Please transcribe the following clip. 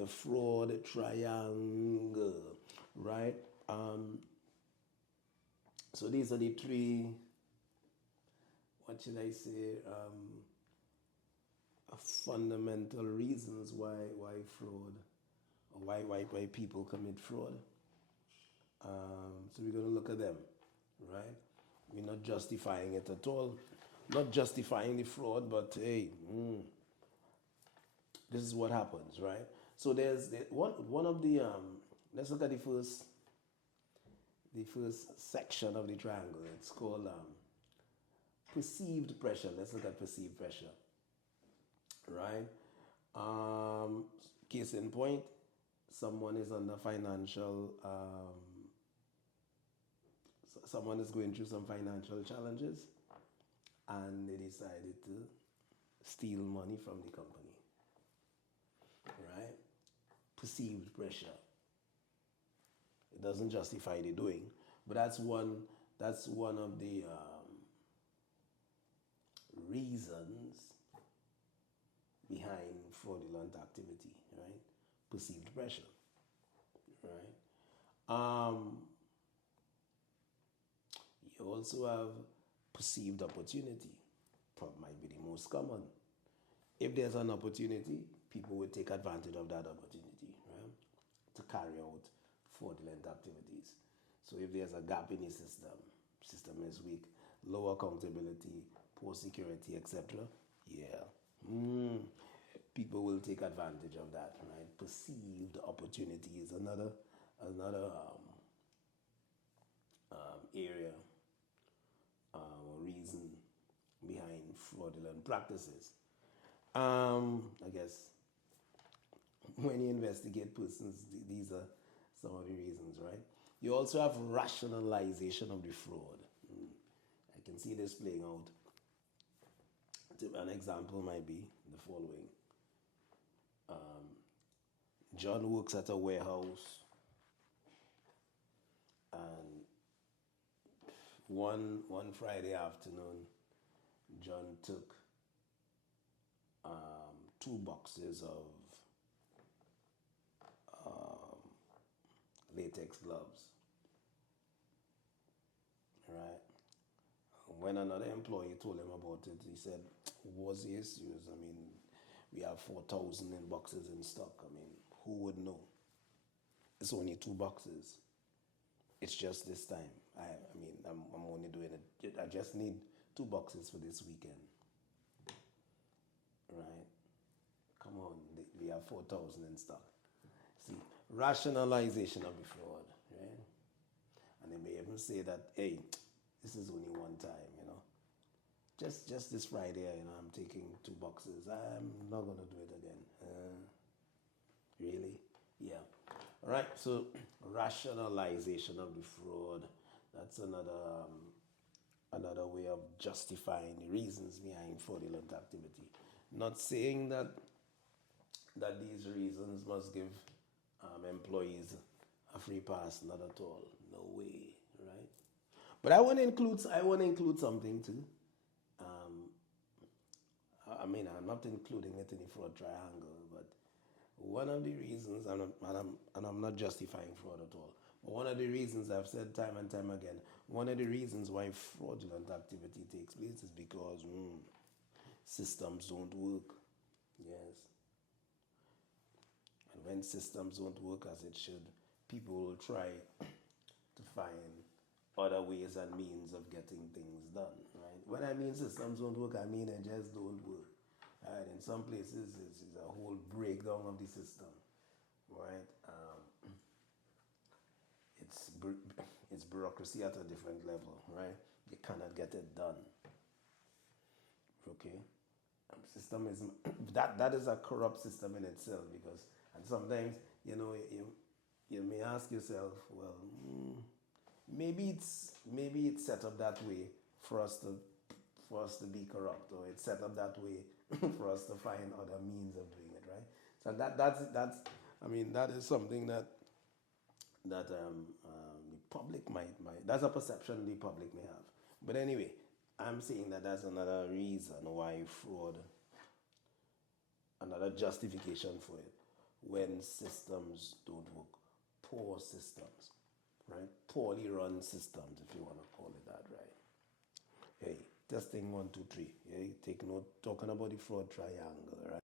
the fraud triangle, right? So these are the three, what should I say, fundamental reasons why fraud, or why people commit fraud. So we're going to look at them, right? We're not justifying it at all, not justifying the fraud, but hey, this is what happens, right? So there's one of the let's look at the first section of the triangle. It's called perceived pressure. Let's look at perceived pressure, right? Case in point, someone is under financial someone is going through some financial challenges, and they decided to steal money from the company, right? Perceived pressure. It doesn't justify the doing, but that's one of the reasons behind fraudulent activity, right? Perceived pressure, right? You also have perceived opportunity. That might be the most common. If there's an opportunity, people will take advantage of that opportunity, right? To carry out fraudulent activities. So if there's a gap in the system is weak, low accountability, poor security, etc. Yeah. People will take advantage of that, right? Perceived opportunity is another area or reason behind fraudulent practices. I guess when you investigate persons, these are some of the reasons, right? You also have rationalization of the fraud. I can see this playing out. An example might be the following. John works at a warehouse, and one Friday afternoon, John took 2 boxes of latex gloves, right? When another employee told him about it, he said, "What's the issues? I mean, we have 4,000 in boxes in stock. I mean, who would know? It's only 2 boxes. It's just this time. I'm only doing it. I just need 2 boxes for this weekend, right? Come on, we have 4,000 in stock." See, rationalization of the fraud, right? And they may even say that, hey, this is only one time, Just this Friday, I'm taking 2 boxes. I'm not gonna do it again. Really? Yeah. All right. So rationalization of the fraud. That's another way of justifying the reasons behind fraudulent activity. Not saying that these reasons must give employees a free pass. Not at all. No way. Right. But I want to include something too. I'm not including it in the fraud triangle, but one of the reasons, and I'm not justifying fraud at all, but one of the reasons I've said time and time again, one of the reasons why fraudulent activity takes place is because systems don't work. Yes. And when systems don't work as it should, people will try to find other ways and means of getting things done, right? When I mean systems don't work, I mean they just don't work. Right? In some places, it's a whole breakdown of the system, right? It's bureaucracy at a different level, right? You cannot get it done. Okay, system is that is a corrupt system in itself, because and sometimes you may ask yourself, well, maybe it's set up that way for us to be corrupt, or it's set up that way for us to find other means of doing it, right? So that is something that the public might that's a perception the public may have. But anyway, I'm saying that that's another reason why fraud, another justification for it. when systems don't work. Poor systems, right? Poorly run systems, if you want to call it that, right? Hey, testing 1, 2, 3. Hey, take note, talking about the fraud triangle, right?